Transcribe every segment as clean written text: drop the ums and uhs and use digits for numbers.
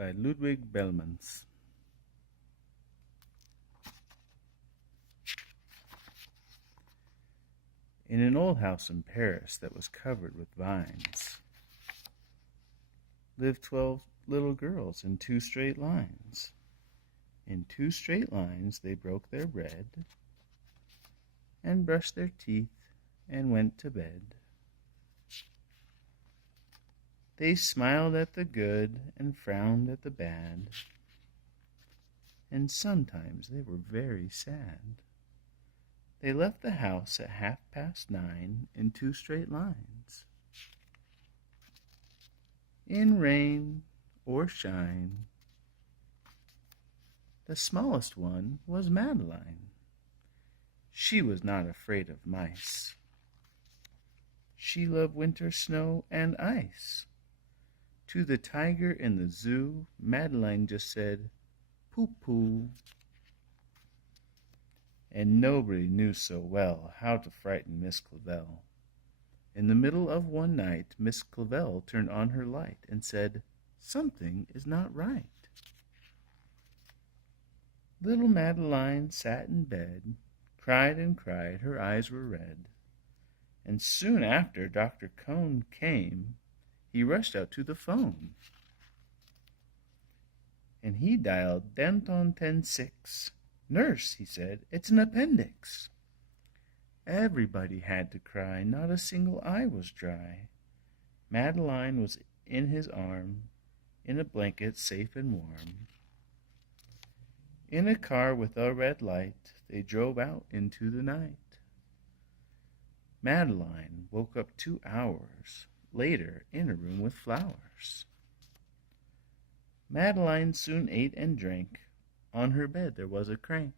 by Ludwig Belemans. In an old house in Paris that was covered with vines lived 12 little girls in 2 straight lines. In 2 straight lines they broke their bread and brushed their teeth and went to bed. They smiled at the good and frowned at the bad, and sometimes they were very sad. They left the house at 9:30 in 2 straight lines. In rain or shine, the smallest one was Madeline. She was not afraid of mice. She loved winter snow and ice. To the tiger in the zoo, Madeline just said, "Pooh-pooh." And nobody knew so well how to frighten Miss Clavel. In the middle of one night, Miss Clavel turned on her light and said, "Something is not right." Little Madeline sat in bed, cried and cried, her eyes were red. And soon after Dr. Cone came, he rushed out to the phone. And he dialed Denton 106. "Nurse," he said, "it's an appendix." Everybody had to cry, not a single eye was dry. Madeline was in his arm, in a blanket safe and warm. In a car with a red light, they drove out into the night. Madeline woke up 2 hours later in a room with flowers. Madeline soon ate and drank. On her bed there was a crank,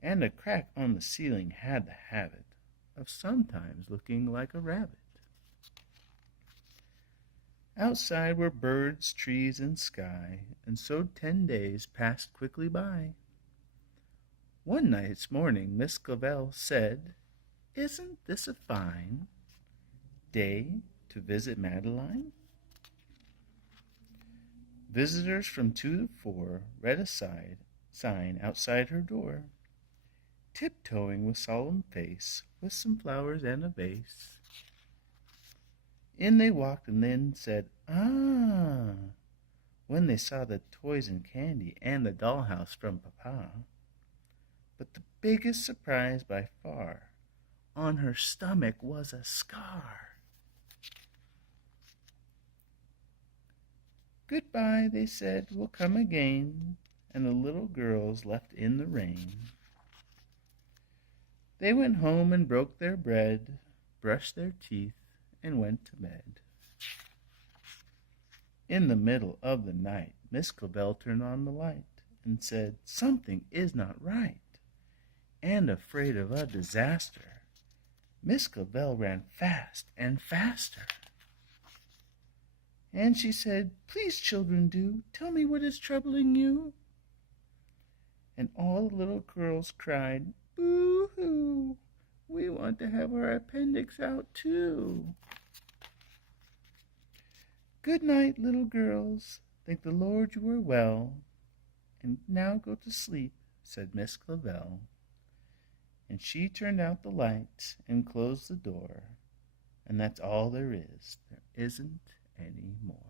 and a crack on the ceiling had the habit of sometimes looking like a rabbit. Outside were birds, trees, and sky, and so 10 days passed quickly by. One night's morning Miss Clavel said, "Isn't this a fine day to visit Madeline?" Visitors from 2 to 4 read a sign outside her door, tiptoeing with solemn face, with some flowers and a vase. In they walked and then said, "Ah," when they saw the toys and candy and the dollhouse from Papa. But the biggest surprise by far, on her stomach was a scar. "Goodbye," they said, "we'll come again," and the little girls left in the rain. They went home and broke their bread, brushed their teeth, and went to bed. In the middle of the night, Miss Clavel turned on the light and said, "Something is not right," and afraid of a disaster, Miss Clavel ran fast and faster. And she said, "Please, children, do tell me what is troubling you." And all the little girls cried, "Boo-hoo, we want to have our appendix out too." "Good night, little girls. Thank the Lord you are well. And now go to sleep," said Miss Clavel. And she turned out the light and closed the door. And that's all there is. There isn't any more.